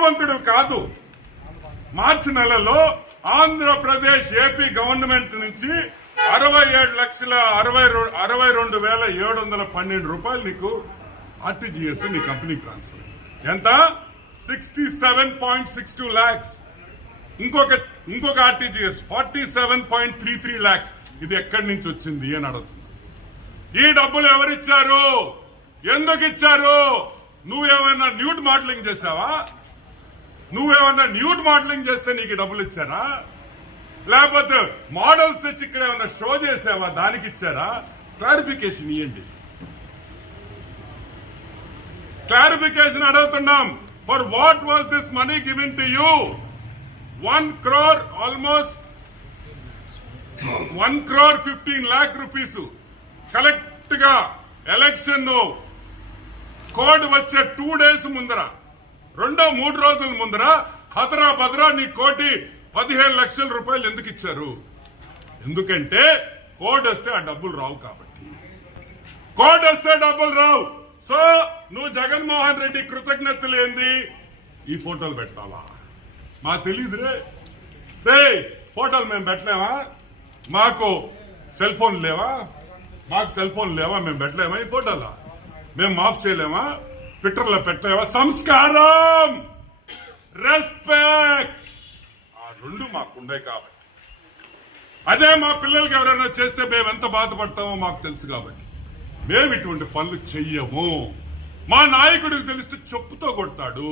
నీతివంతుడు కాదు. మార్చి నెలలో Andhra Pradesh AP government నుంచి 67,62,712 రూపాయలు నీకు ఆర్టీజీఎస్ నీ కంపెనీ ట్రాన్స్ఫర్. ఎంత? 67.62 lakhs. ఇంకొక ఆర్టీజీఎస్ 47.33 lakhs. ఇది ఎక్కడి నుంచి వచ్చింది అని అడుగుతున్నా. ఈ డబ్బులు ఎవరిచ్చారు? ఎందుకు ఇచ్చారు? నువ్వేమైనా న్యూడ్ మోడలింగ్ చేసావా? నువ్వేమన్నా న్యూడ్ మోడలింగ్ చేస్తే నీకు డబ్బులు ఇచ్చారా? లేకపోతే మోడల్స్ వచ్చి ఇక్కడ ఏమన్నా షో చేసావా? దానికి ఇచ్చారా? క్లారిఫికేషన్ ఇవ్వండి. క్లారిఫికేషన్ అడుగుతున్నాం. For what was this money given to you? 1 crore almost 1,15 lakh rupees collect గా ఎలక్షన్ కోడ్ వచ్చే 2 days ముందర, 2-3 రోజుల ముందర హతరా భద్రా నీ కోటి 15 లక్షల రూపాయలు ఎందుకు ఇచ్చారు? ఎందుకంటే కోడ్ వస్తే ఆ డబ్బులు రావు కాబట్టి. కోడ్ వస్తే డబ్బులు రావు. సో నువ్వు జగన్మోహన్ రెడ్డి కృతజ్ఞతలు ఏంది? ఈ ఫోటోలు పెట్టావా? మాకు తెలియదురే. ఫోటోలు మేము పెట్టలేమా? మాకు సెల్ ఫోన్ లేవా? మేము పెట్టలేమా? ఈ ఫోటోలా మేము మాఫ్ చేయలేమా? ట్విట్టర్లో పెట్టలేవా? సంస్కారం, రెస్పెక్ట్, ఆ రెండు మాకుండే కాబట్టి. అదే మా పిల్లలకి ఎవరైనా చేస్తే మేము ఎంత బాధపడతామో మాకు తెలుసు కాబట్టి మేము ఇటువంటి పనులు చెయ్యము. మా నాయకుడికి తెలిస్తే చెప్పుతో కొడతాడు.